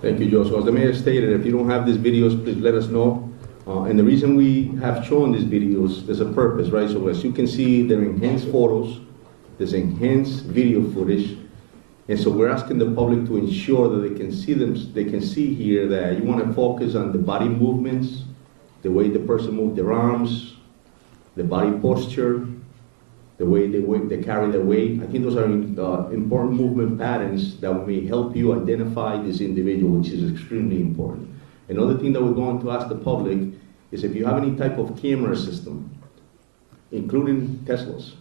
Thank you, Joe. So as the mayor stated, if you don't have these videos, please let us know. And the reason we have shown these videos, there's a purpose, right? So as you can see, they're enhanced photos, there's enhanced video footage, and so we're asking the public to ensure that they can see them. They can see here that you want to focus on the body movements, the way the person moved their arms, the body posture, the way they carry their weight. I think those are important movement patterns that may help you identify this individual, which is extremely important. Another thing that we're going to ask the public is if you have any type of camera system, including Teslas,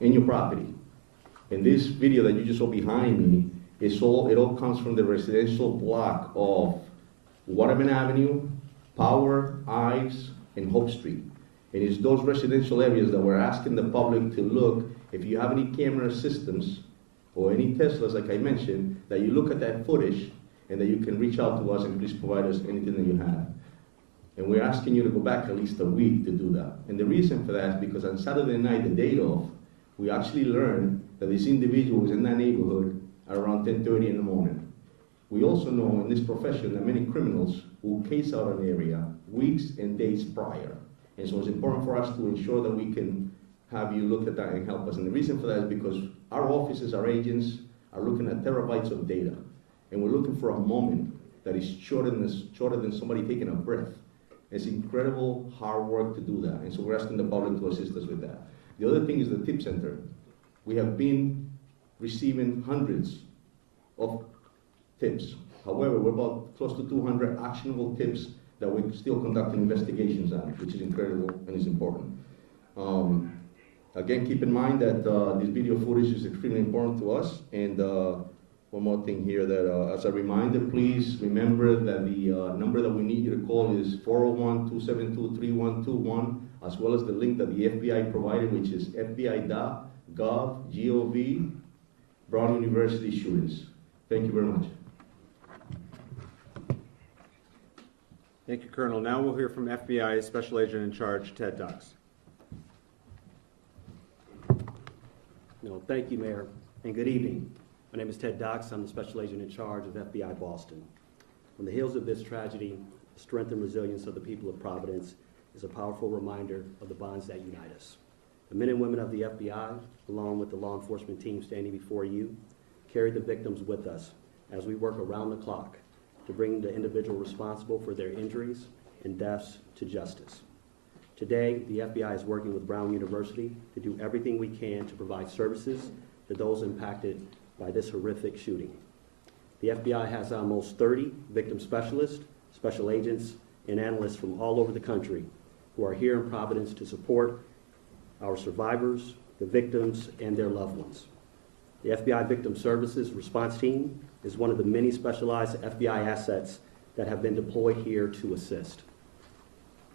in your property. And this video that you just saw behind me, it all comes from the residential block of Waterman Avenue, Power, Ives, and Hope Street. And it's those residential areas that we're asking the public to look, if you have any camera systems or any Teslas, like I mentioned, that you look at that footage and that you can reach out to us and please provide us anything that you have. And we're asking you to go back at least a week to do that. And the reason for that is because on Saturday night, the day of, we actually learned that this individual was in that neighborhood at around 10:30 in the morning. We also know in this profession that many criminals will case out an area weeks and days prior. And so it's important for us to ensure that we can have you look at that and help us. And the reason for that is because our offices, our agents, are looking at terabytes of data. And we're looking for a moment that is shorter than somebody taking a breath. It's incredible hard work to do that. And so we're asking the public to assist us with that. The other thing is the tip center. We have been receiving hundreds of tips. However, we're about close to 200 actionable tips that we're still conducting investigations on, which is incredible and is important. Again, keep in mind that this video footage is extremely important to us. And one more thing here, that as a reminder, please remember that the number that we need you to call is 401-272-3121, as well as the link that the FBI provided, which is fbi.gov, Gov, Brown University Shootings. Thank you very much. Thank you, Colonel. Now we'll hear from FBI Special Agent in Charge, Ted Dux. No, thank you, Mayor, and good evening. My name is Ted Dux. I'm the Special Agent in Charge of FBI Boston. On the heels of this tragedy, the strength and resilience of the people of Providence is a powerful reminder of the bonds that unite us. The men and women of the FBI, along with the law enforcement team standing before you, carry the victims with us as we work around the clock to bring the individual responsible for their injuries and deaths to justice. Today, the FBI is working with Brown University to do everything we can to provide services to those impacted by this horrific shooting. The FBI has almost 30 victim specialists, special agents, and analysts from all over the country who are here in Providence to support our survivors, the victims, and their loved ones. The FBI Victim Services Response Team is one of the many specialized FBI assets that have been deployed here to assist.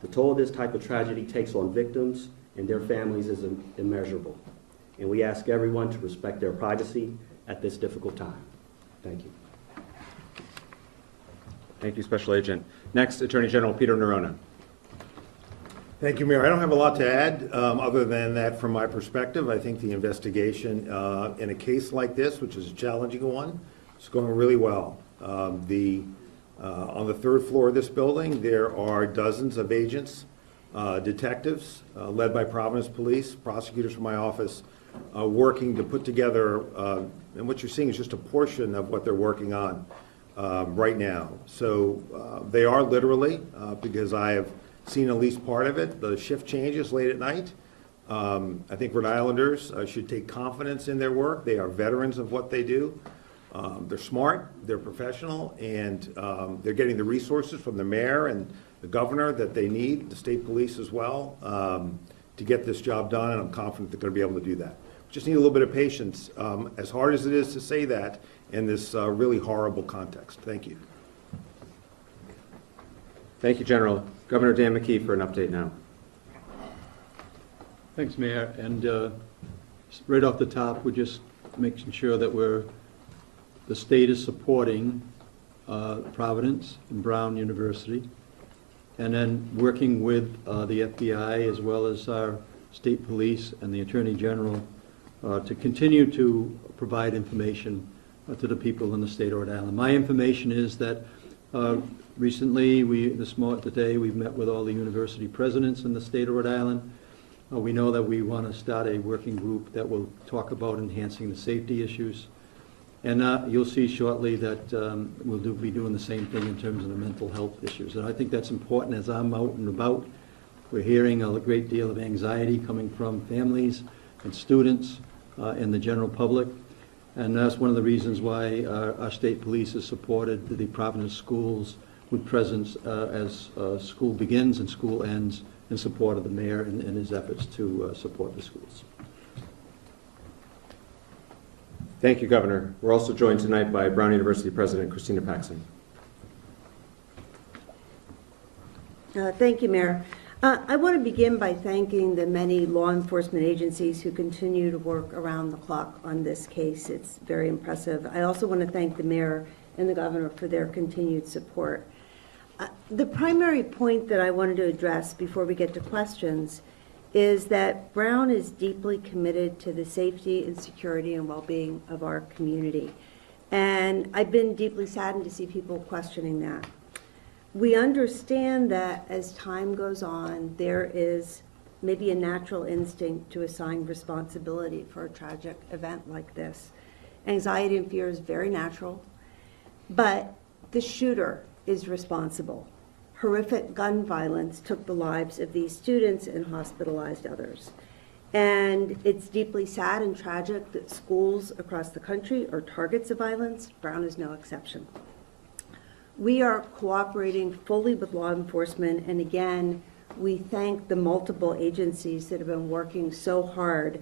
The toll this type of tragedy takes on victims and their families is immeasurable, and we ask everyone to respect their privacy at this difficult time. Thank you. Thank you, Special Agent. Next, Attorney General Peter Nerona. Thank you, Mayor. I don't have a lot to add other than that from my perspective. I think the investigation in a case like this, which is a challenging one, is going really well. On the third floor of this building, there are dozens of agents, detectives, led by Providence Police, prosecutors from my office, working to put together, and what you're seeing is just a portion of what they're working on right now. So they are literally, because I have seen at least part of it, the shift changes late at night. I think Rhode Islanders should take confidence in their work. They are veterans of what they do. They're smart, they're professional, and they're getting the resources from the mayor and the governor that they need, the state police as well, to get this job done, and I'm confident they're going to be able to do that. Just need a little bit of patience, as hard as it is to say that in this really horrible context. Thank you. Thank you, General. Governor Dan McKee for an update now. Thanks, Mayor. And right off the top, we're just making sure that the state is supporting Providence and Brown University, and then working with the FBI as well as our state police and the Attorney General to continue to provide information to the people in the state of Rhode Island. My information is that recently, today, we've met with all the university presidents in the state of Rhode Island. We know that we want to start a working group that will talk about enhancing the safety issues. And you'll see shortly that we'll be doing the same thing in terms of the mental health issues. And I think that's important as I'm out and about. We're hearing a great deal of anxiety coming from families and students and the general public. And that's one of the reasons why our state police has supported the Providence schools with presence as school begins and school ends, in support of the mayor and his efforts to support the schools. Thank you, Governor. We're also joined tonight by Brown University President Christina Paxson. Thank you, Mayor. I want to begin by thanking the many law enforcement agencies who continue to work around the clock on this case. It's very impressive. I also want to thank the mayor and the governor for their continued support. The primary point that I wanted to address before we get to questions is that Brown is deeply committed to the safety and security and well-being of our community. And I've been deeply saddened to see people questioning that. We understand that as time goes on, there is maybe a natural instinct to assign responsibility for a tragic event like this. Anxiety and fear is very natural, but the shooter is responsible. Horrific gun violence took the lives of these students and hospitalized others. And it's deeply sad and tragic that schools across the country are targets of violence. Brown is no exception. We are cooperating fully with law enforcement, and again, we thank the multiple agencies that have been working so hard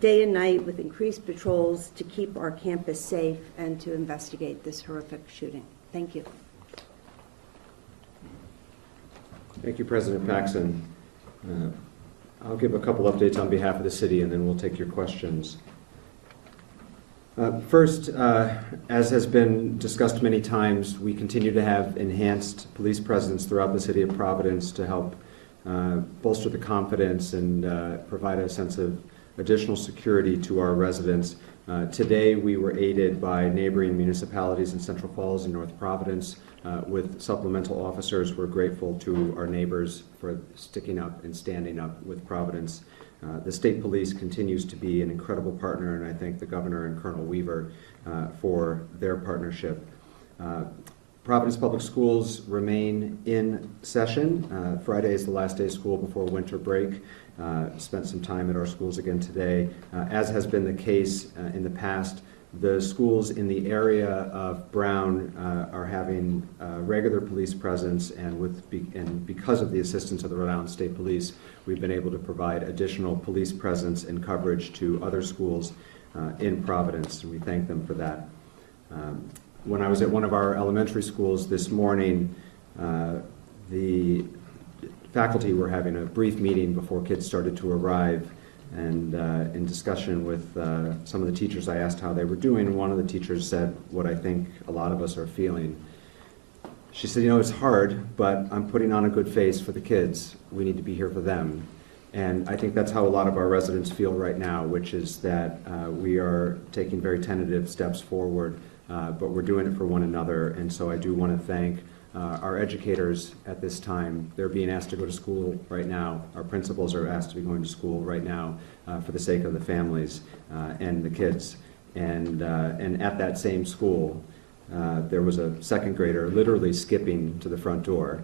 day and night with increased patrols to keep our campus safe and to investigate this horrific shooting. Thank you. Thank you, President Paxson. I'll give a couple updates on behalf of the city, and then we'll take your questions. First, as has been discussed many times, we continue to have enhanced police presence throughout the city of Providence to help bolster the confidence and provide a sense of additional security to our residents. Today, we were aided by neighboring municipalities in Central Falls and North Providence with supplemental officers. We're grateful to our neighbors for sticking up and standing up with Providence. The state police continues to be an incredible partner, and I thank the governor and Colonel Weaver for their partnership. Providence Public Schools remain in session. Friday is the last day of school before winter break. Spent some time at our schools again today. As has been the case in the past, the schools in the area of Brown are having regular police presence, and because of the assistance of the Rhode Island State Police, we've been able to provide additional police presence and coverage to other schools in Providence, and we thank them for that. When I was at one of our elementary schools this morning, the faculty were having a brief meeting before kids started to arrive, and in discussion with some of the teachers, I asked how they were doing, and one of the teachers said what I think a lot of us are feeling. She said, it's hard, but I'm putting on a good face for the kids. We need to be here for them. And I think that's how a lot of our residents feel right now, which is that we are taking very tentative steps forward, but we're doing it for one another. And so I do want to thank our educators at this time. They're being asked to go to school right now. Our principals are asked to be going to school right now for the sake of the families and the kids. And at that same school, there was a second grader literally skipping to the front door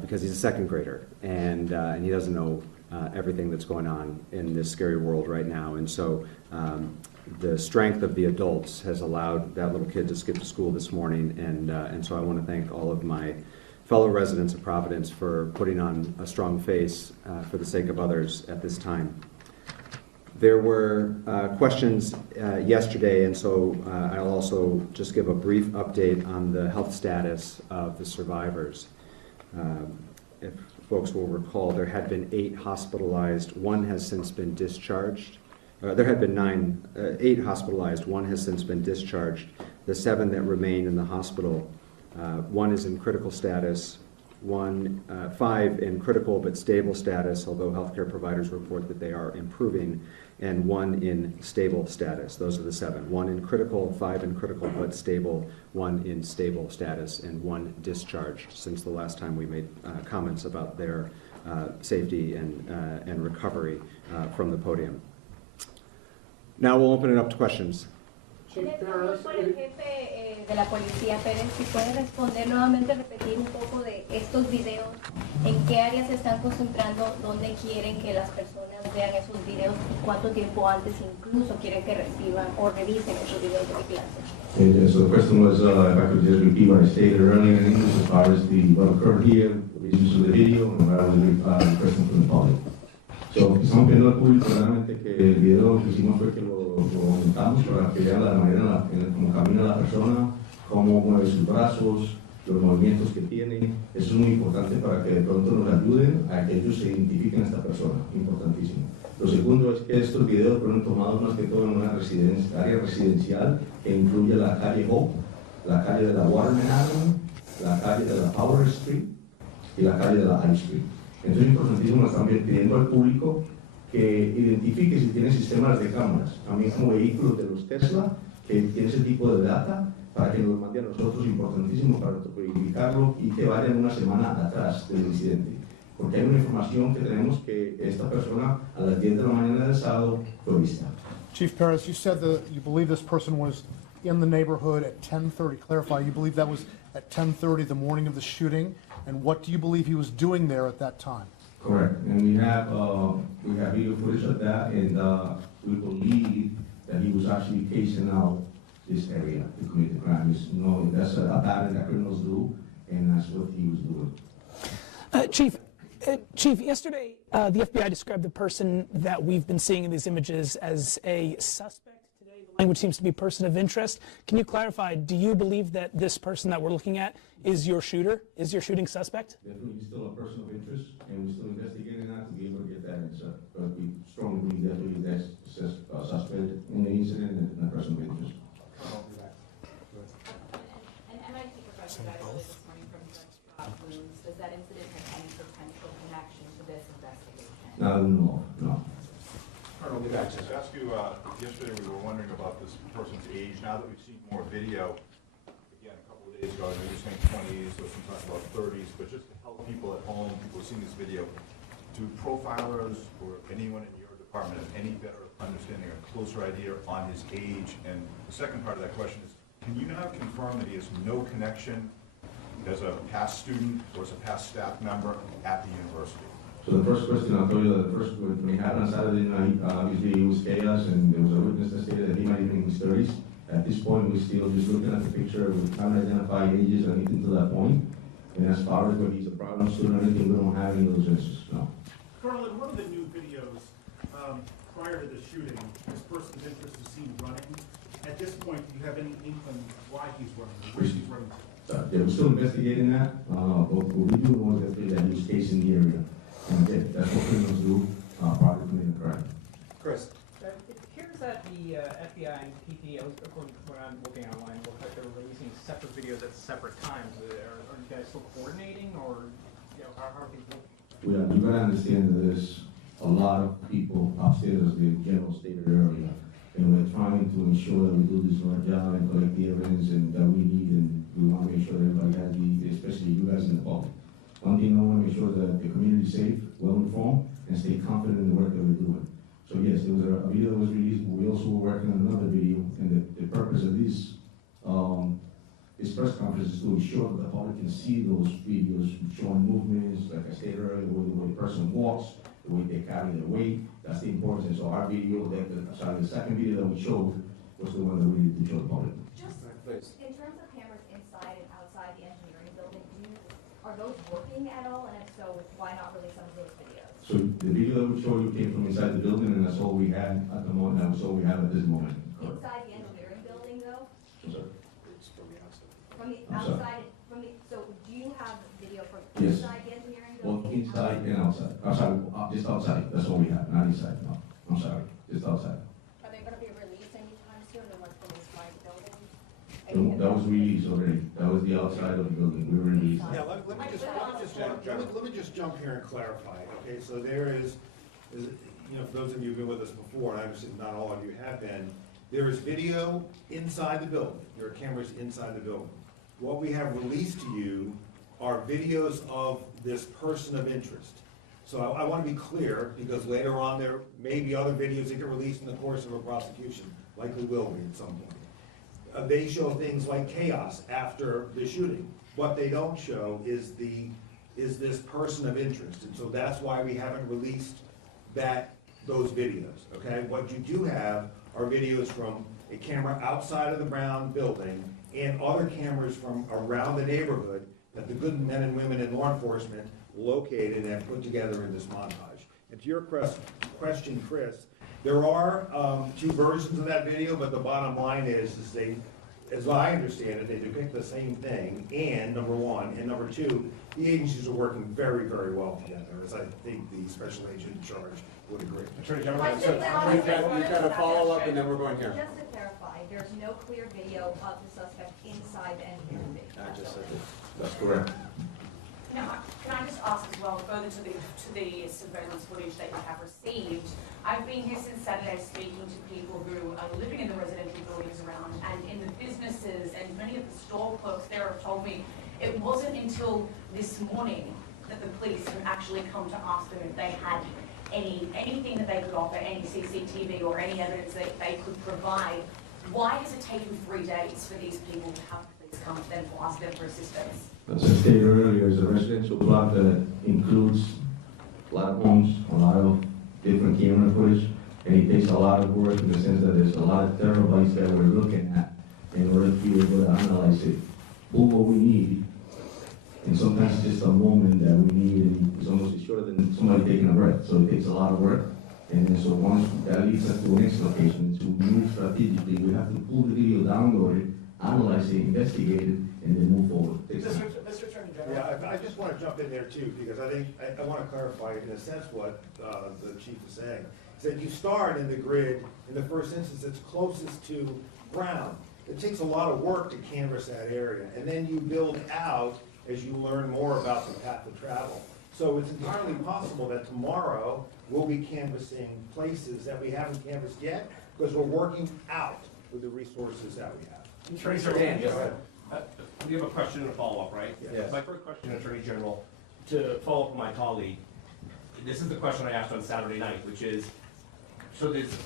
because he's a second grader, and he doesn't know everything that's going on in this scary world right now. And so the strength of the adults has allowed that little kid to skip to school this morning, and so I want to thank all of my fellow residents of Providence for putting on a strong face for the sake of others at this time. There were questions yesterday, and so I'll also just give a brief update on the health status of the survivors. If folks will recall, there had been 8 hospitalized. One has since been discharged. There had been 8 hospitalized. One has since been discharged. The 7 that remain in the hospital, one is in critical status, 5 in critical but stable status, although healthcare providers report that they are improving, and 1 in stable status. Those are the 7. 1 in critical, 5 in critical but stable, 1 in stable status, and 1 discharged since the last time we made comments about their safety and recovery from the podium. Now we'll open it up to questions. Por el jefe de la policía, Pérez, si puede responder nuevamente, repetir un poco de estos videos, en qué áreas se están concentrando, dónde quieren que las personas vean esos videos y cuánto tiempo antes incluso quieren que reciban o revisen esos videos de vigilancia. And so the question was, if I could just repeat what I stated earlier in English as far as what occurred here, the reasons of the video, and what I was requesting from the public. So, estamos pidiendo al público realmente que el video lo que hicimos fue que lo aumentamos para que vean la manera como camina la persona, cómo mueve sus brazos, los movimientos que tiene. Eso es muy importante para que de pronto nos ayuden a que ellos se identifiquen a esta persona, importantísimo. Lo segundo es que estos videos fueron tomados más que todo en una área residencial que incluye la calle Hope, la calle de la Waterman Avenue, la calle de la Power Street y la calle de la High Street. Entonces es importantísimo, están pidiendo al público que identifique si tiene sistemas de cámaras, también como vehículos de los Tesla, que tienen ese tipo de data, para que nos mande a nosotros, importantísimo para verificarlo y que vayan una semana atrás del incidente. Porque hay una información que tenemos que esta persona a las 10 de la mañana del sábado fue vista. Chief Perez, you said that you believe this person was in the neighborhood at 10:30. Clarify, you believe that was at 10:30 the morning of the shooting? And what do you believe he was doing there at that time? Correct, and we have video footage of that, and we believe that he was actually casing out this area to commit the crime. That's a pattern that criminals do, and that's what he was doing. Chief, yesterday the FBI described the person that we've been seeing in these images as a suspect. Today the language seems to be person of interest. Can you clarify, do you believe that this person that we're looking at is your shooter, is your shooting suspect? Definitely he's still a person of interest, and we're still investigating that to be able to get that answer. But we strongly believe definitely that's a suspect in the incident and a person of interest. An MIT professor died early this morning from gunshot wounds. Does that incident have any potential connection to this investigation? No. Colonel, did I just ask you, yesterday we were wondering about this person's age. Now that we've seen more video, again, a couple of days ago, I know you're saying 20s, or some talk about 30s, but just to help people at home, people seeing this video, do profilers or anyone in your department have any better understanding or closer idea on his age? And the second part of that question is, can you now confirm that he has no connection as a past student or as a past staff member at the university? So the first question, I'll tell you that the first when we had on Saturday night, obviously it was chaos, and there was a witness that stated that he might be in his 30s. At this point, we're still just looking at the picture. We haven't identified ages or anything to that point. And as far as whether he's a problem student or anything, we don't have any of those answers, no. Colonel, in one of the new videos, prior to the shooting, this person's interest is seen running. At this point, do you have any inkling why he's running, or where he's running to? They were still investigating that, but what we do know is that he was casing the area. And again, that's what criminals do prior to committing a crime. Chris. It appears that the FBI and PT, according to what I'm looking online, look like they're releasing separate videos at separate times. Are you guys still coordinating, or how are things looking? You gotta understand that there's a lot of people upstairs, as the general stated earlier, and we're trying to ensure that we do this right job and collect the evidence and that we need, and we want to make sure that everybody has especially you guys in the public. One thing I want to make sure that the community is safe, well-informed, and stay confident in the work that we're doing. So yes, there was a video that was released, but we also were working on another video, and the purpose of this press conference is to ensure that the public can see those videos showing movements, like I stated earlier, the way the person walks, the way they carry their weight. That's the importance. So our video, the second video that we showed was the one that we needed to show the public. Just in terms of cameras inside and outside the engineering building, are those working at all? And if so, why not release some of those videos? So the video that we showed you came from inside the building, and that's all we had at the moment. That's all we have at this moment. Inside the engineering building, though? Sorry. From the I'm sorry. outside, so do you have video from Yes. inside the engineering Both building? inside and outside. I'm sorry, just outside. That's all we have, not inside. No, I'm sorry, just outside. Are they going to be released anytime soon, the ones from inside the building? No, that was released already. That was the outside of the building. We released. Yeah, let me just jump here and clarify, okay, so there is, you know, for those of you who've been with us before, and I understand not all of you have been, there is video inside the building, there are cameras inside the building. What we have released to you are videos of this person of interest. So I want to be clear, because later on there may be other videos that get released in the course of a prosecution, likely will be at some point. They show things like chaos after the shooting. What they don't show is this person of interest, and so that's why we haven't released those videos, okay? What you do have are videos from a camera outside of the Brown building and other cameras from around the neighborhood that the good men and women in law enforcement located and put together in this montage. And to your question, Chris, there are two versions of that video, but the bottom line is they, as I understand it, they depict the same thing, and number one, and number two, the agencies are working very, very well together, as I think the special agent in charge would agree. Attorney General, we've got a follow-up and then we're going here. Just to clarify, there's no clear video of the suspect inside the engineering building. That's correct. Now, can I just ask as well, further to the surveillance footage that you have received, I've been here since Saturday speaking to people who are living in the residential buildings around and in the businesses, and many of the store clerks there have told me it wasn't until this morning that the police have actually come to ask them if they had anything that they could offer, any CCTV or any evidence that they could provide. Why has it taken 3 days for these people to have the police come to them to ask them for assistance? As I stated earlier, it's a residential block that includes a lot of homes, a lot of different camera footage, and it takes a lot of work in the sense that there's a lot of terabytes that we're looking at in order to be able to analyze it, pull what we need, and sometimes it's just a moment that we need, and it's almost shorter than somebody taking a breath, so it takes a lot of work. And then so once that leads us to the next location, to move strategically, we have to pull the video, download it, analyze it, investigate it, and then move forward. Mr. Attorney General. Yeah, I just want to jump in there too, because I think, I want to clarify in a sense what the chief is saying. Is that you start in the grid, in the first instance, it's closest to Brown. It takes a lot of work to canvass that area, and then you build out as you learn more about the path of travel. So it's entirely possible that tomorrow we'll be canvassing places that we haven't canvassed yet, because we're working out with the resources that we have. Attorney General, we have a question and a follow-up, right? Yes. My first question, Attorney General, to follow up on my colleague, this is the question I asked on Saturday night, which is, so there's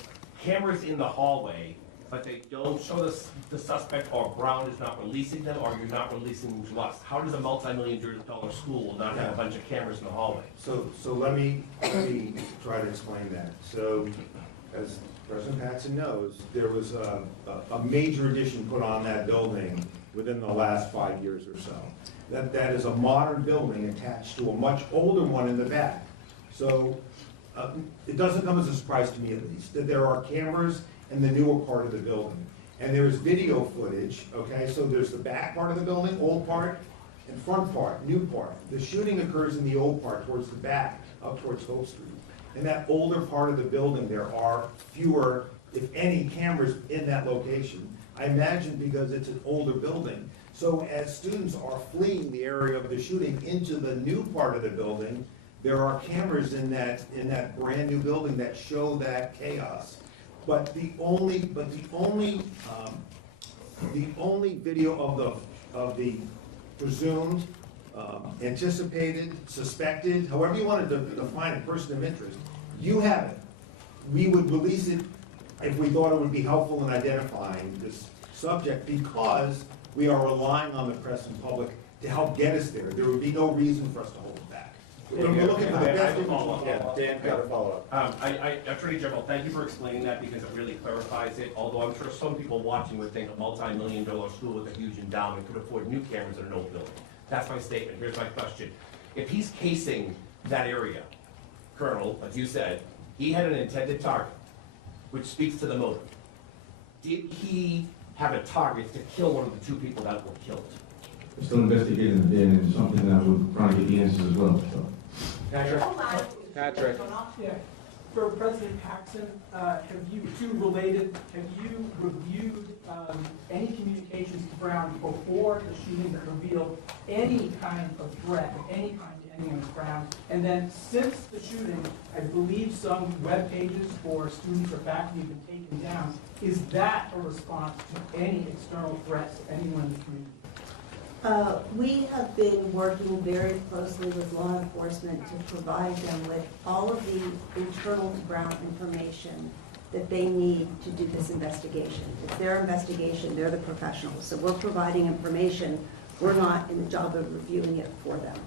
cameras in the hallway, but they don't show the suspect, or Brown is not releasing them, or you're not releasing them to us. How does a multi-million-dollar school not have a bunch of cameras in the hallway? So let me try to explain that. So, as President Paxson knows, there was a major addition put on that building within the last 5 years or so. That is a modern building attached to a much older one in the back. So it doesn't come as a surprise to me, at least, that there are cameras in the newer part of the building. And there's video footage, okay? So there's the back part of the building, old part, and front part, new part. The shooting occurs in the old part, towards the back, up towards Hope Street. In that older part of the building, there are fewer, if any, cameras in that location. I imagine because it's an older building. So as students are fleeing the area of the shooting into the new part of the building, there are cameras in that brand new building that show that chaos. But the only video of the presumed, anticipated, suspected, however you wanted to define a person of interest, you have it. We would release it if we thought it would be helpful in identifying this subject, because we are relying on the press and public to help get us there. There would be no reason for us to hold it back. We're looking for the best image. Dan, got a follow-up. Attorney General, thank you for explaining that, because it really clarifies it, although I'm sure some people watching would think a multi-million-dollar school with a huge endowment could afford new cameras in an old building. That's my statement. Here's my question. If he's casing that area, Colonel, as you said, he had an intended target, which speaks to the motive. Did he have a target to kill one of the two people that were killed? We're still investigating it, and something that would probably get the answers as well, so. Patrick? For President Paxson, have you reviewed any communications to Brown before the shooting that revealed any kind of threat of any kind to anyone at Brown? And then since the shooting, I believe some web pages for students or faculty have been taken down. Is that a response to any external threats to anyone in the community? We have been working very closely with law enforcement to provide them with all of the internal to Brown information that they need to do this investigation. It's their investigation, they're the professionals. So we're providing information. We're not in the job of reviewing it for them.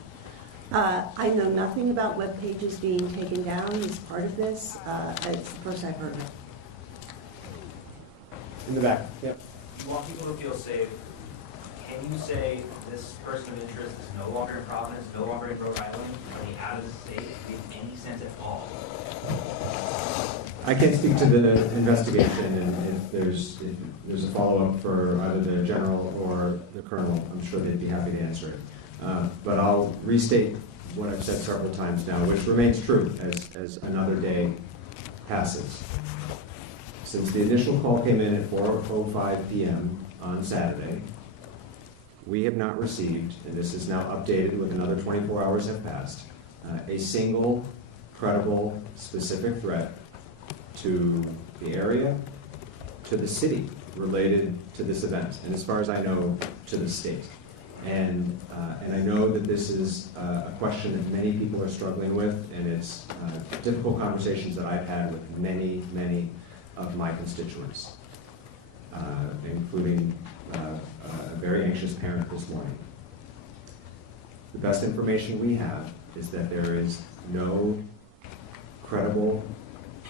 I know nothing about web pages being taken down as part of this. It's the first I've heard of it. In the back, yep. You want people to feel safe. Can you say this person of interest is no longer in Providence, no longer in Rhode Island? Are they out of the state? Make any sense at all? I can't speak to the investigation, and if there's a follow-up for either the general or the colonel, I'm sure they'd be happy to answer it. But I'll restate what I've said several times now, which remains true as another day passes. Since the initial call came in at 4:05 p.m. on Saturday, we have not received, and this is now updated with another 24 hours have passed, a single credible specific threat to the area, to the city related to this event, and as far as I know, to the state. And I know that this is a question that many people are struggling with, and it's difficult conversations that I've had with many, many of my constituents, including a very anxious parent this morning. The best information we have is that there is no credible,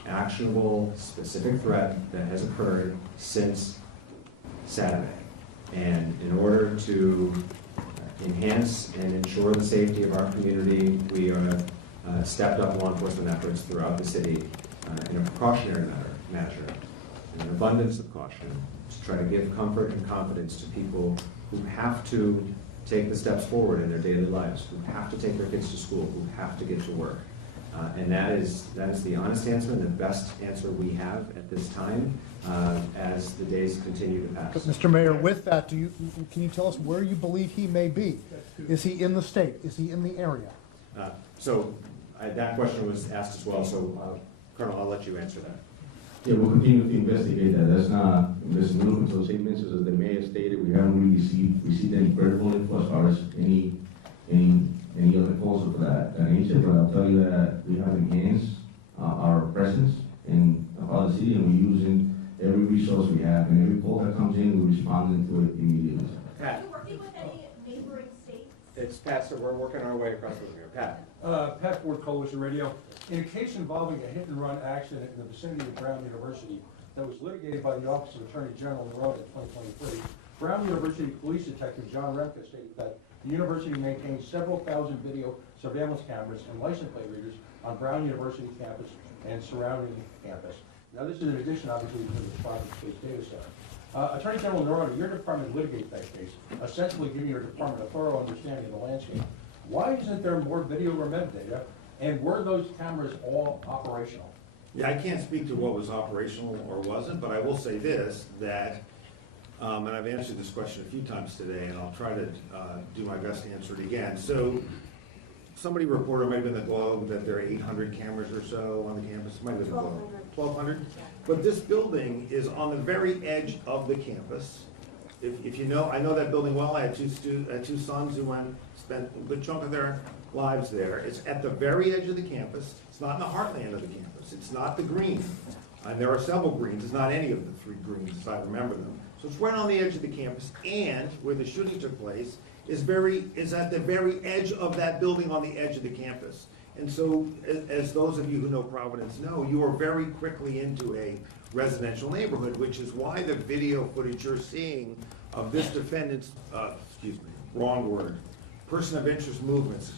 actionable, specific threat that has occurred since Saturday. And in order to enhance and ensure the safety of our community, we are stepped up law enforcement efforts throughout the city in a precautionary measure, in an abundance of caution, to try to give comfort and confidence to people who have to take the steps forward in their daily lives, who have to take their kids to school, who have to get to work. And that is the honest answer and the best answer we have at this time as the days continue to pass. But Mr. Mayor, with that, can you tell us where you believe he may be? Is he in the state? Is he in the area? That question was asked as well, so Colonel, I'll let you answer that. Yeah, we'll continue to investigate that. That's not, there's no control statements, as the mayor stated, we haven't really received any credible info as far as any other calls for that nature, but I'll tell you that we have enhanced our presence in the city, and we're using every resource we have, and every call that comes in, we're responding to it immediately. Are you working with any neighboring states? It's Pat, so we're working our way across the river. Pat. Pat Ford, Coalition Radio. In a case involving a hit-and-run accident in the vicinity of Brown University that was litigated by the Office of Attorney General in Rhode in 2023, Brown University Police Detective John Remka stated that the university maintains several thousand video surveillance cameras and license plate readers on Brown University campus and surrounding campus. Now, this is in addition, obviously, to the Providence Space Data Center. Attorney General Norada, your department litigates that case, essentially giving your department a thorough understanding of the landscape. Why isn't there more video or metadata, and were those cameras all operational? Yeah, I can't speak to what was operational or wasn't, but I will say this, that, and I've answered this question a few times today, and I'll try to do my best to answer it again. So, somebody reported, maybe in the Globe, that there are 800 cameras or so on the campus. It might have been the Globe. 1,200? But this building is on the very edge of the campus. If you know, I know that building well. I had two sons who spent a good chunk of their lives there. It's at the very edge of the campus. It's not in the heartland of the campus. It's not the green. And there are several greens. It's not any of the three greens, as I remember them. So it's right on the edge of the campus, and where the shooting took place is at the very edge of that building on the edge of the campus. And so, as those of you who know Providence know, you are very quickly into a residential neighborhood, which is why the video footage you're seeing of this defendant's, wrong word, person of interest movements,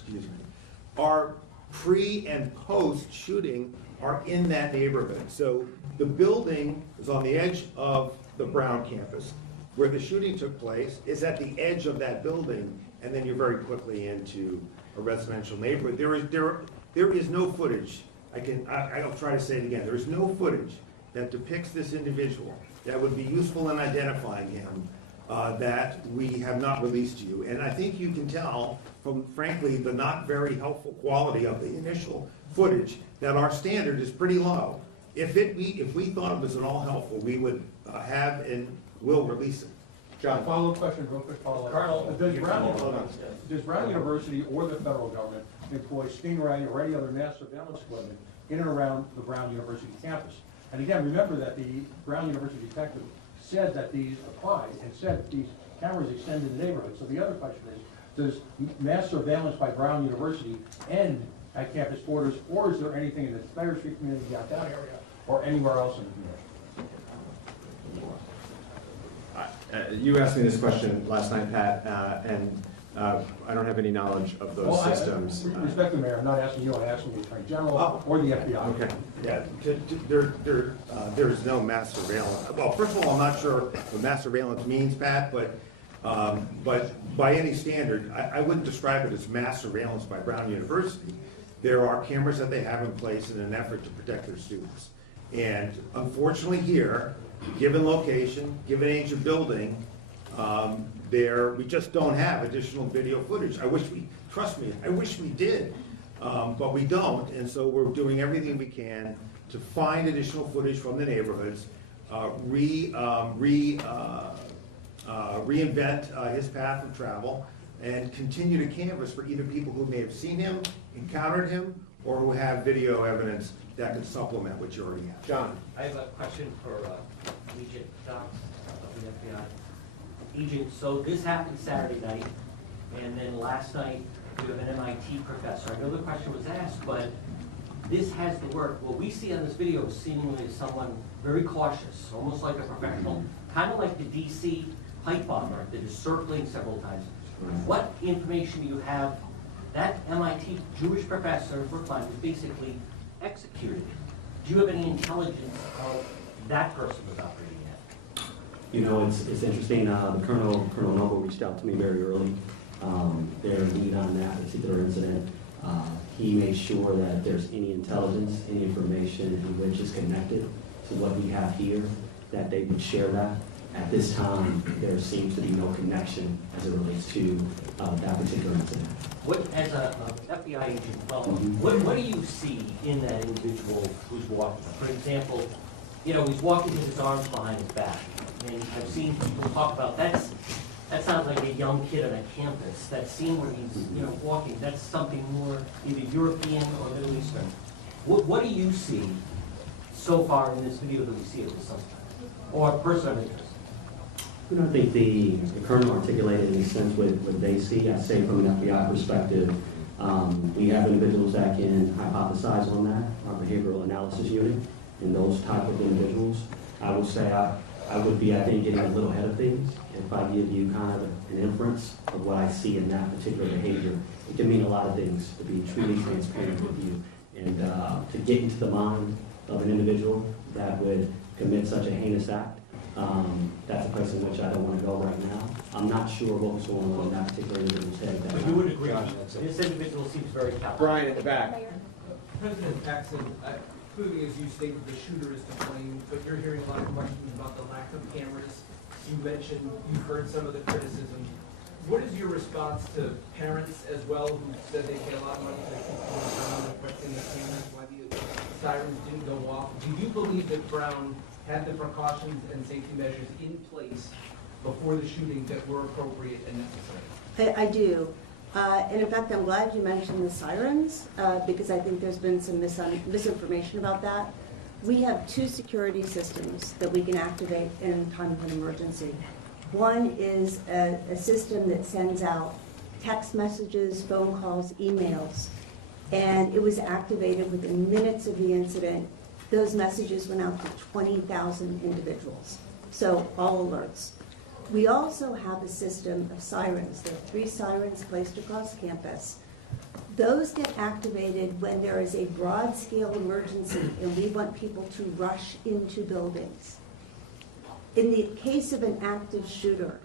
are pre and post shooting are in that neighborhood. So the building is on the edge of the Brown campus. Where the shooting took place is at the edge of that building, and then you're very quickly into a residential neighborhood. There is no footage I'll try to say it again. There's no footage that depicts this individual that would be useful in identifying him that we have not released to you. And I think you can tell from, frankly, the not very helpful quality of the initial footage that our standard is pretty low. If we thought it was at all helpful, we would have and will release it. John, follow-up question, real quick follow-up. Colonel, Does Brown University or the federal government employ Stingray or any other mass surveillance equipment in and around the Brown University campus? And again, remember that the Brown University detective said that these applied and said that these cameras extend in the neighborhood. So the other question is, does mass surveillance by Brown University end at campus borders, or is there anything in the Thayer Street community, downtown area, or anywhere else in the community? You asked me this question last night, Pat, and I don't have any knowledge of those systems. Respect the mayor, I'm not asking you, I'm asking the Attorney General or the FBI. Okay. Yeah, there's no mass surveillance. Well, first of all, I'm not sure what mass surveillance means, Pat, but by any standard, I wouldn't describe it as mass surveillance by Brown University. There are cameras that they have in place in an effort to protect their students. And unfortunately here, given location, given age of building, we just don't have additional video footage. Trust me, I wish we did, but we don't. And so we're doing everything we can to find additional footage from the neighborhoods, reinvent his path of travel, and continue to canvass for either people who may have seen him, encountered him, or who have video evidence that could supplement what you already have. John. I have a question for Agent Dox of the FBI. Agent, so this happened Saturday night, and then last night you have an MIT professor. I know the question was asked, but this has to work. What we see on this video is seemingly someone very cautious, almost like a professional, kind of like the DC pipe bomber that is circling several times. What information do you have? That MIT Jewish professor in Brookline was basically executed. Do you have any intelligence of that person was operating at? You know, it's interesting. Colonel Noble reached out to me very early. Their lead on that particular incident. He made sure that if there's any intelligence, any information in which is connected to what we have here, that they would share that. At this time, there seems to be no connection as it relates to that particular incident. What, as a FBI agent, well, what do you see in that individual who's walking? For example, you know, he's walking with his arms behind his back, and I've seen people talk about that sounds like a young kid on a campus. That scene where he's, you know, walking, that's something more either European or Middle Eastern. What do you see so far in this video that we see of the suspect or a person of interest? You know, I think the Colonel articulated in a sense what they see. I say from an FBI perspective, we have individuals that can hypothesize on that, our behavioral analysis unit, and those type of individuals. I would say I would be, I think, getting a little ahead of things if I give you kind of an inference of what I see in that particular behavior. It can mean a lot of things, to be truly transparent with you, and to get into the mind of an individual that would commit such a heinous act. That's a place in which I don't want to go right now. I'm not sure what was going on in that particular individual's head. But you would agree, this individual seems very callous. Brian at the back. President Paxson, clearly as you stated, the shooter is to blame, but you're hearing a lot of questions about the lack of cameras. You mentioned, you've heard some of the criticism. What is your response to parents as well who said they pay a lot of money to keep going around requesting the cameras, why the sirens didn't go off? Do you believe that Brown had the precautions and safety measures in place before the shooting that were appropriate and necessary? I do. And in fact, I'm glad you mentioned the sirens because I think there's been some misinformation about that. We have two security systems that we can activate in time of an emergency. One is a system that sends out text messages, phone calls, emails, and it was activated within minutes of the incident. Those messages went out to 20,000 individuals, so all alerts. We also have a system of sirens. There are 3 sirens placed across campus. Those get activated when there is a broad-scale emergency and we want people to rush into buildings. In the case of an active shooter,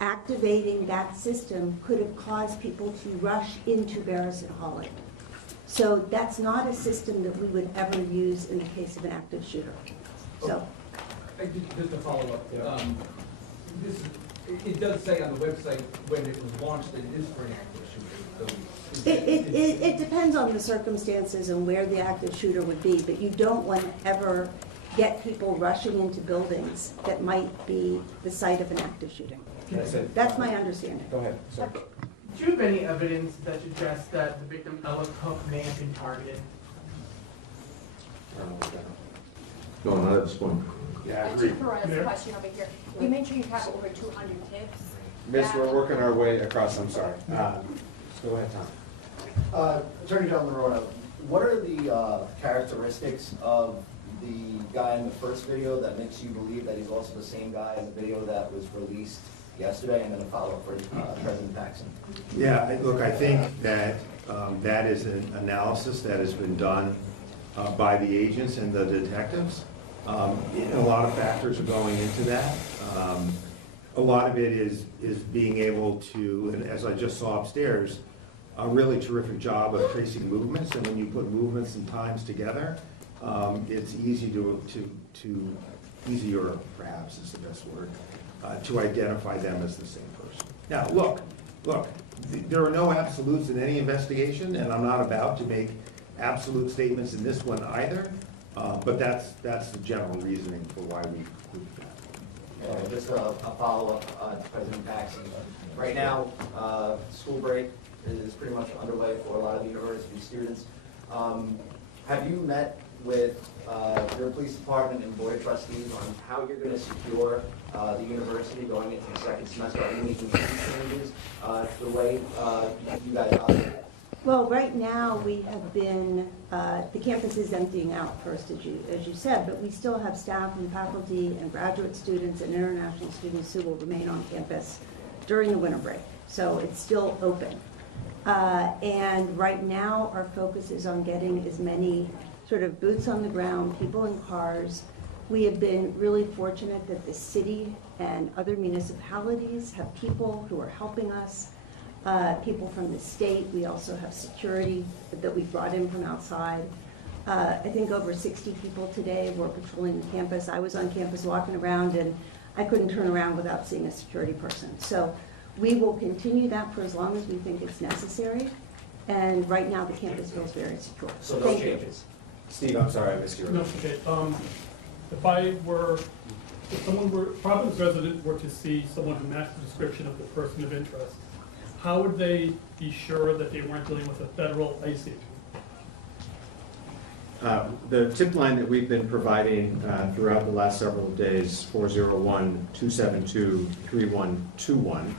activating that system could have caused people to rush into Barrison Hall. So that's not a system that we would ever use in the case of an active shooter. So, Just to follow up, it does say on the website when it was launched that it is for an active shooter. So it depends on the circumstances and where the active shooter would be, but you don't want to ever get people rushing into buildings that might be the site of an active shooting. That's my understanding. Go ahead, sir. Do you have any evidence that suggests that the victim, Ella Cook, may have been targeted? No, not at this point. Yeah, To Perez, question over here. You mentioned you have over 200 tips. Miss, we're working our way across, I'm sorry. Go ahead, Tom. Attorney General Norona, what are the characteristics of the guy in the first video that makes you believe that he's also the same guy in the video that was released yesterday, and then a follow-up for President Paxson? Yeah, look, I think that that is an analysis that has been done by the agents and the detectives. A lot of factors are going into that. A lot of it is being able to, and as I just saw upstairs, a really terrific job of tracing movements, and when you put movements and times together, it's easy easier perhaps is the best word, to identify them as the same person. Now, look, there are no absolutes in any investigation, and I'm not about to make absolute statements in this one either, but that's the general reasoning for why we included that. Just a follow-up to President Paxson. Right now, school break is pretty much underway for a lot of the university students. Have you met with your police department and board of trustees on how you're going to secure the university going into the second semester? Are you making any changes to the way you guys operate? Well, right now, we have been, the campus is emptying out first, as you said, but we still have staff and faculty and graduate students and international students who will remain on campus during the winter break. So it's still open. And right now, our focus is on getting as many sort of boots on the ground, people in cars. We have been really fortunate that the city and other municipalities have people who are helping us. People from the state. We also have security that we brought in from outside. I think over 60 people today were patrolling the campus. I was on campus walking around, and I couldn't turn around without seeing a security person. So we will continue that for as long as we think it's necessary. And right now, the campus feels very secure. So no Thank you. changes? Steve, I'm sorry, I missed you. No, okay. If someone were, Providence resident were to see someone who matched the description of the person of interest, how would they be sure that they weren't dealing with a federal ICE agent? The tip line that we've been providing throughout the last several days, 401-272-3121,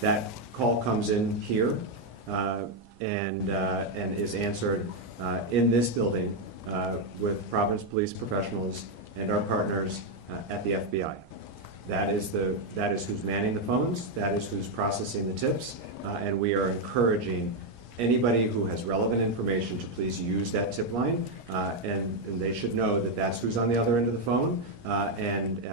that call comes in here and is answered in this building with Providence police professionals and our partners at the FBI. That is who's manning the phones, that is who's processing the tips, and we are encouraging anybody who has relevant information to please use that tip line, and they should know that that's who's on the other end of the phone. And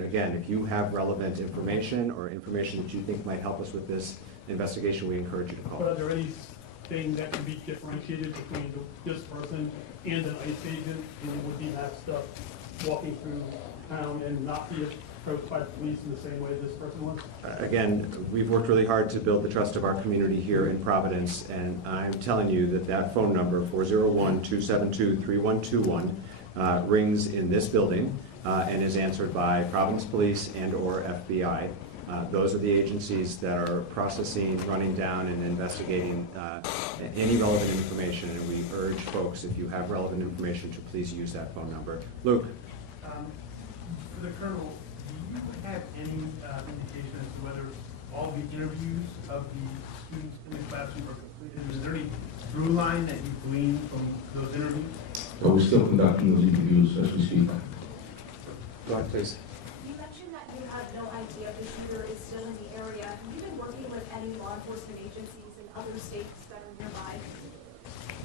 again, if you have relevant information or information that you think might help us with this investigation, we encourage you to call. But are there anything that can be differentiated between this person and an ICE agent who would be matched up walking through town and not be approached by the police in the same way this person was? Again, we've worked really hard to build the trust of our community here in Providence, and I'm telling you that that phone number, 401-272-3121, rings in this building and is answered by Providence Police and/or FBI. Those are the agencies that are processing, running down, and investigating any relevant information, and we urge folks, if you have relevant information, to please use that phone number. Luke? For the Colonel, do you have any indication as to whether all the interviews of the students in the classroom are completed? Is there any through line that you glean from those interviews? So we're still conducting those interviews as we speak. Go ahead, please. You mentioned that you have no idea if the shooter is still in the area. Have you been working with any law enforcement agencies in other states that are nearby?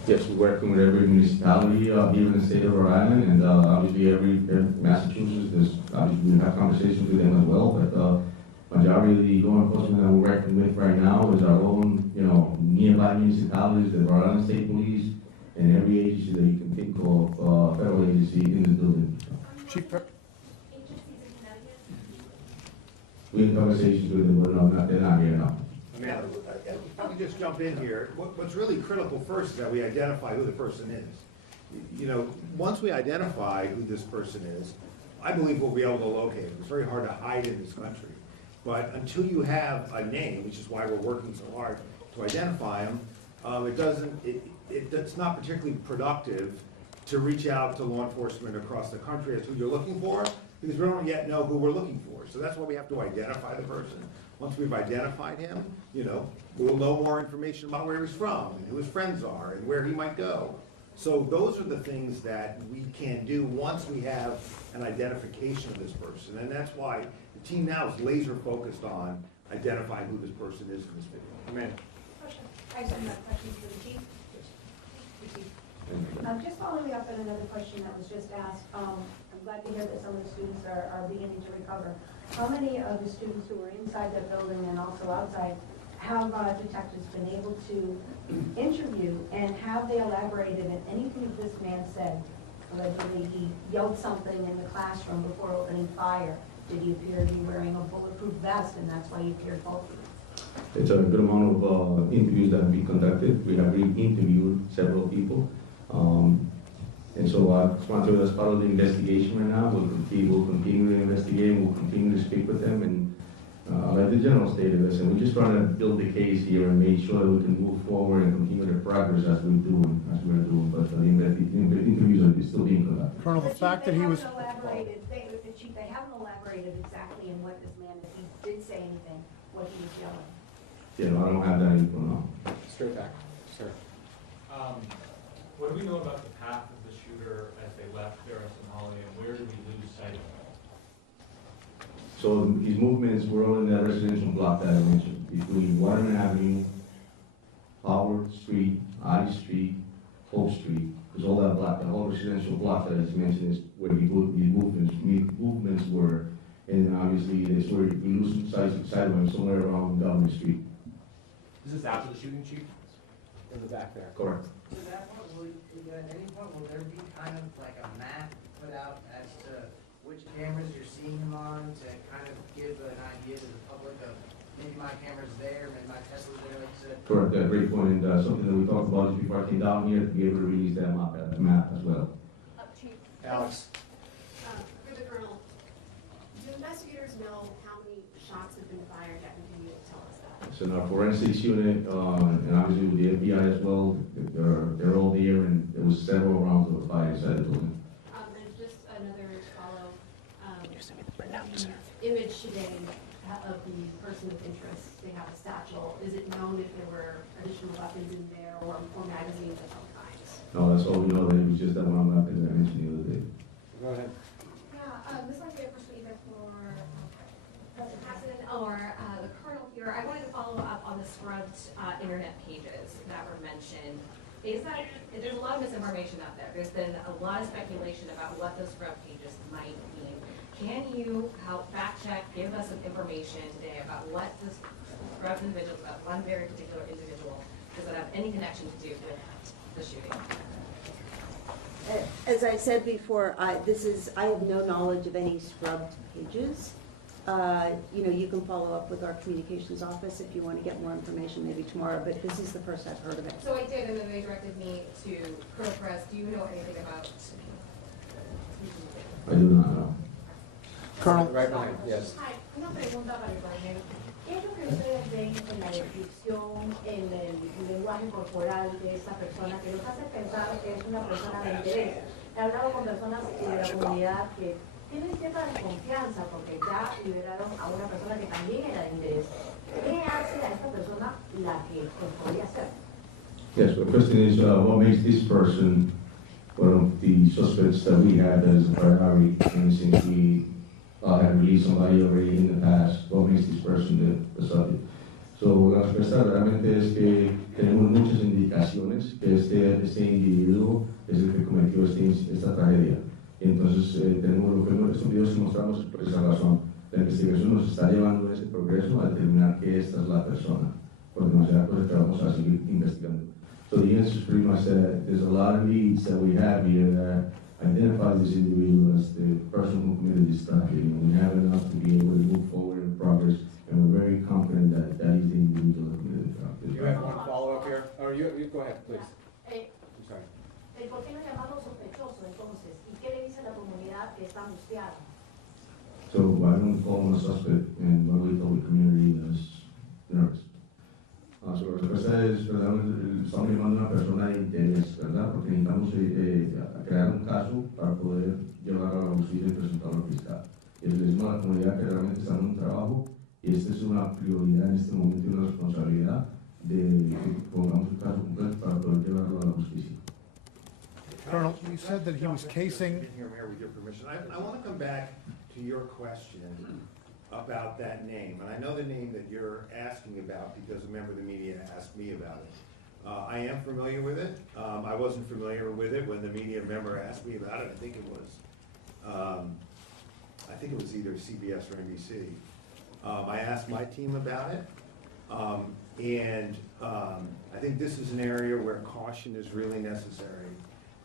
Yes, we're working with every municipality here in the state of Rhode Island, and obviously every Massachusetts. Obviously we have conversations with them as well, but majority of the law enforcement that we're working with right now is our own, nearby municipalities, the Rhode Island State Police, and every agency that you can think of, federal agency in the building. Chief, We have conversations with them, but no, they're not here now. If I could just jump in here, what's really critical first is that we identify who the person is. You know, once we identify who this person is, I believe we'll be able to locate him. It's very hard to hide in this country. But until you have a name, which is why we're working so hard to identify him, it's not particularly productive to reach out to law enforcement across the country as who you're looking for, because we don't yet know who we're looking for. So that's why we have to identify the person. Once we've identified him, you know, we'll know more information about where he's from, and who his friends are, and where he might go. So those are the things that we can do once we have an identification of this person. And that's why the team now is laser focused on identifying who this person is in this video. Amen. Question. I just have a question for the chief. Just following up on another question that was just asked, I'm glad to hear that some of the students are beginning to recover. How many of the students who were inside the building and also outside have detectives been able to interview, and have they elaborated on anything this man said? Allegedly, he yelled something in the classroom before opening fire. Did he appear to be wearing a bulletproof vest, and that's why he appeared bulky? It's a good amount of interviews that we conducted. We have re-interviewed several people. And so I just want to, as part of the investigation right now, we'll continue to investigate, we'll continue to speak with them, and like the general stated, listen, we're just trying to build the case here and make sure that we can move forward and continue the progress as we're doing, but the interviews are still being conducted. Colonel, the fact that he was... They haven't elaborated exactly in what this man, if he did say anything, what he was yelling. Yeah, no, I don't have that info now. Straight back, sir. What do we know about the path of the shooter as they left Ferris and Holly, and where did we lose sight of him? So his movements were all in that residential block that I mentioned, between Waterman Avenue, Howard Street, I Street, Hope Street, because all that block, the whole residential block that I just mentioned is where his movements were, and obviously that's where we lose sight of him somewhere around Government Street. This is after the shooting, Chief? In the back there. Correct. To that point, at any point, will there be kind of like a map put out as to which cameras you're seeing him on, to kind of give an idea to the public of maybe my camera's there, maybe my Tesla's there, like you said? Correct, great point, and something that we talked about just before I came down here, to be able to release that map as well. Chief. Alex. For the colonel, do investigators know how many shots have been fired that can you tell us that? So in our forensics unit, and obviously with the FBI as well, they're all there, and there was several rounds of fire inside the building. And just another follow, the image today of the person of interest, they have a satchel. Is it known if there were additional weapons in there or magazines of some kinds? No, that's all we know, that it was just that one weapon that I mentioned the other day. Go ahead. Yeah, this might be a question either for President Paxton or the Colonel here. I wanted to follow up on the scrubbed internet pages that were mentioned. There's a lot of misinformation out there. There's been a lot of speculation about what those scrubbed pages might mean. Can you help fact check, give us some information today about what this scrubbed individuals, about one very particular individual, does it have any connection to do with the shooting? As I said before, I have no knowledge of any scrubbed pages. You can follow up with our communications office if you want to get more information maybe tomorrow, but this is the first I've heard of it. So I did, and then they directed me to Colonel Perez. Do you know anything about? I do not know. Colonel. Right behind, yes. Hi, una pregunta para el coronel. ¿Qué es lo que ustedes ven en la descripción, en el lenguaje corporal de esta persona que nos hace pensar que es una persona de interés? He hablado con personas de la comunidad que tienen cierta desconfianza porque ya liberaron a una persona que también era de interés. ¿Qué hace a esta persona la que podría ser? Yes, the question is, what makes this person one of the suspects that we had as a priority, and since we have released somebody already in the past, what makes this person the subject? So, la respuesta realmente es que tenemos muchas indicaciones que este individuo es el que cometió esta tragedia. Y entonces, estos videos que mostramos es por esa razón. La investigación nos está llevando a ese progreso a determinar que esta es la persona. Por por demasiadas cosas que vamos a seguir investigando. So the answer is pretty much that there's a lot of leads that we have here that identify this individual as the person who committed this tragedy, and we have enough to be able to move forward in progress, and we're very confident that that is the individual who committed the tragedy. You have one follow-up here? Or you go ahead, please. I'm sorry. ¿Por qué no llamarlo sospechoso entonces? ¿Y qué le dice la comunidad que está angustiada? So I don't call him a suspect, and what we told the community is nervous. So la respuesta es, ¿verdad? Estamos llamando a una persona de interés, ¿verdad? Porque necesitamos crear un caso para poder llevar a la justicia y presentarlo al fiscal. Y le decimos a la comunidad que realmente está en un trabajo, y esta es una prioridad en este momento y una responsabilidad de que pongamos el caso completo para poder llevarlo a la justicia. Colonel, you said that he was casing. Here, Mayor, with your permission, I want to come back to your question about that name. And I know the name that you're asking about because a member of the media asked me about it. I am familiar with it. I wasn't familiar with it when the media member asked me about it. I think it was either CBS or NBC. I asked my team about it. I think this is an area where caution is really necessary.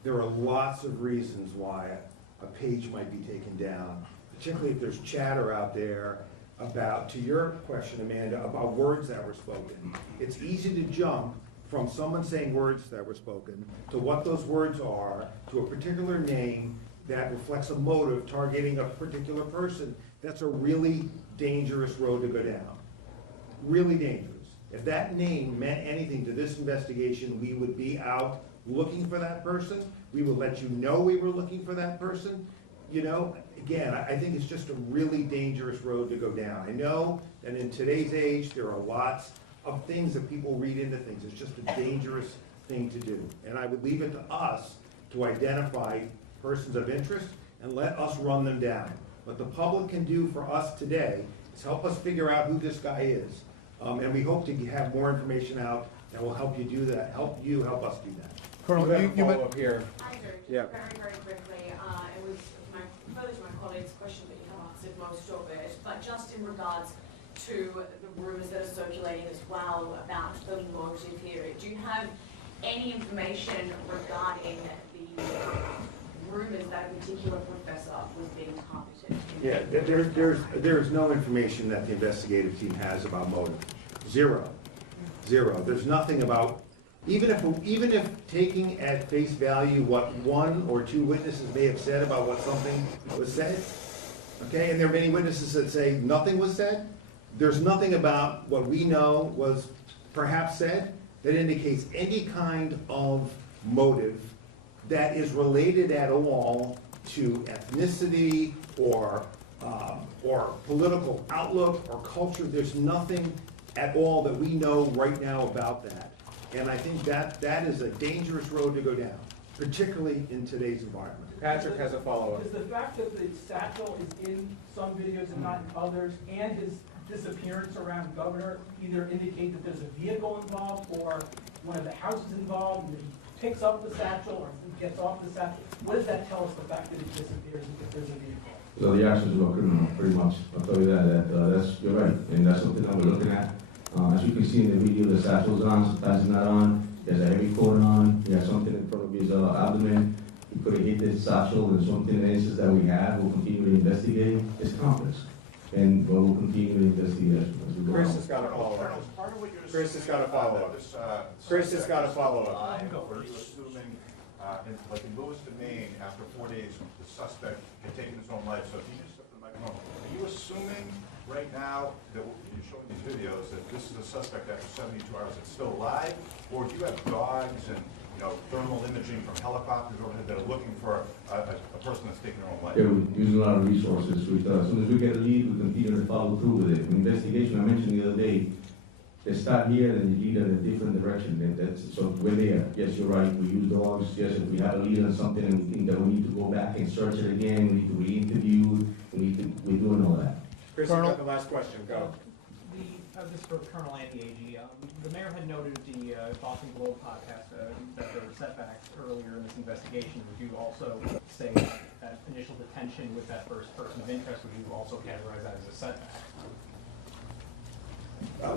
There are lots of reasons why a page might be taken down, particularly if there's chatter out there about, to your question, Amanda, about words that were spoken. It's easy to jump from someone saying words that were spoken to what those words are, to a particular name that reflects a motive targeting a particular person. That's a really dangerous road to go down. Really dangerous. If that name meant anything to this investigation, we would be out looking for that person. We would let you know we were looking for that person. You know, again, I think it's just a really dangerous road to go down. I know that in today's age, there are lots of things that people read into things. It's just a dangerous thing to do. And I would leave it to us to identify persons of interest and let us run them down. What the public can do for us today is help us figure out who this guy is. And we hope to have more information out that will help you do that, help us do that. Colonel, you follow up here. I do. Yeah. Very quickly. It was further to my colleague's question, but you have answered most of it. But just in regards to the rumours that are circulating as well about the motive here, do you have any information regarding the rumours that a particular professor was being targeted? Yeah, there's no information that the investigative team has about motive. Zero. There's nothing about, even if taking at face value what one or two witnesses may have said about what something was said, okay, and there are many witnesses that say nothing was said, there's nothing about what we know was perhaps said that indicates any kind of motive that is related at all to ethnicity or political outlook or culture. There's nothing at all that we know right now about that. And I think that is a dangerous road to go down, particularly in today's environment. Patrick has a follow-up. Is the fact that the satchel is in some videos and not in others, and his disappearance around Governor either indicate that there's a vehicle involved or one of the houses involved, and he picks up the satchel or gets off the satchel? What does that tell us, the fact that it disappears if there's a vehicle? So the actions were criminal, pretty much. I'll tell you that you're right, and that's something that we're looking at. As you can see in the video, the satchel's on, sometimes not on. There's a heavy coat on. He has something in front of his abdomen. He could have hit this satchel, and something the instance that we have, we'll continue to investigate. It's complex, and we'll continue to investigate as we go. Chris has got a follow-up. Chris has got a follow-up. Chris has got a follow-up. Are you assuming, like in Lewiston, Maine, after 4 days, the suspect had taken his own life? So if you just step to the microphone, are you assuming right now that you're showing these videos that this is a suspect after 72 hours that's still alive, or do you have dogs and thermal imaging from helicopters overhead that are looking for a person that's taken their own life? Yeah, we use a lot of resources. As soon as we get a lead, we continue to follow through with it. Investigation, I mentioned the other day, they start here and they lead in a different direction. So we're there. Yes, you're right. We use dogs. Yes, if we have a lead on something and we think that we need to go back and search it again, we need to re-interview, we're doing all that. Chris, you got the last question. Go. This is for Colonel and the AG. The mayor had noted the Boston Globe podcast that there were setbacks earlier in this investigation. Would you also say that initial detention with that first person of interest, would you also categorize that as a setback?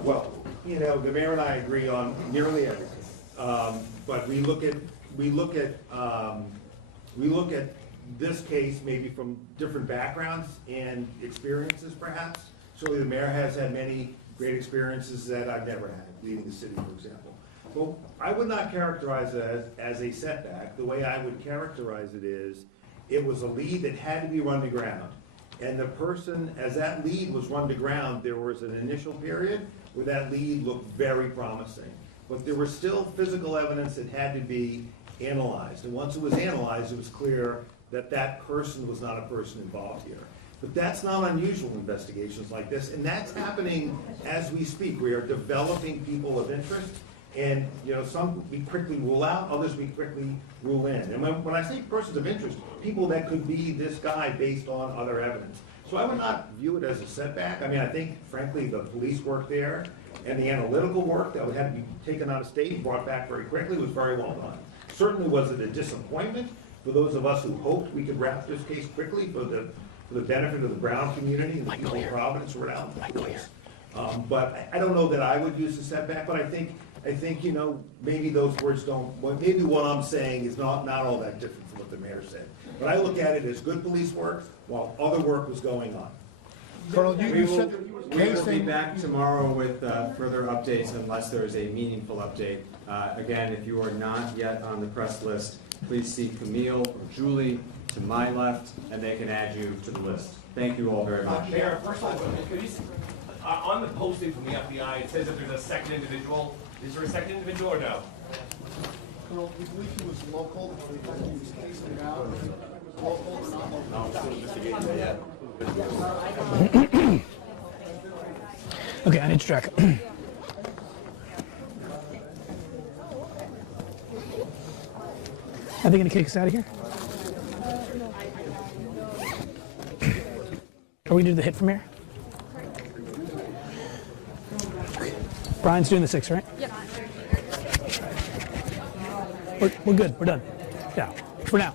Well, you know, the mayor and I agree on nearly everything. But we look at this case maybe from different backgrounds and experiences perhaps. Certainly the mayor has had many great experiences that I've never had, leading the city, for example. Well, I would not characterize it as a setback. The way I would characterize it is, it was a lead that had to be run to ground. And the person, as that lead was run to ground, there was an initial period where that lead looked very promising. But there was still physical evidence that had to be analyzed. And once it was analyzed, it was clear that that person was not a person involved here. But that's not unusual in investigations like this, and that's happening as we speak. We are developing people of interest, and you know, some we quickly rule out, others we quickly rule in. And when I say persons of interest, people that could be this guy based on other evidence. So I would not view it as a setback. I mean, I think, frankly, the police work there and the analytical work that would have to be taken out of state and brought back very quickly was very well done. Certainly was it a disappointment for those of us who hoped we could wrap this case quickly for the benefit of the Brown community and the people of Providence who are out in the police. But I don't know that I would use a setback, but I think, you know, maybe those words don't, maybe what I'm saying is not all that different from what the mayor said. But I look at it as good police work while other work was going on. Colonel, We will be back tomorrow with further updates unless there is a meaningful update. Again, if you are not yet on the press list, please see Camille or Julie to my left, and they can add you to the list. Thank you all very much. Mayor, first of all, could you, on the posting from the FBI, it says that there's a second individual. Is there a second individual or no? Colonel, we believe he was local. We think he was casing it out. He was local or not local. No, still investigating that. Okay, I need to track. Are they going to kick us out of here? Are we going to do the hit from here? Okay. Brian's doing the 6, right? Yep. We're good. We're done. Yeah, for now.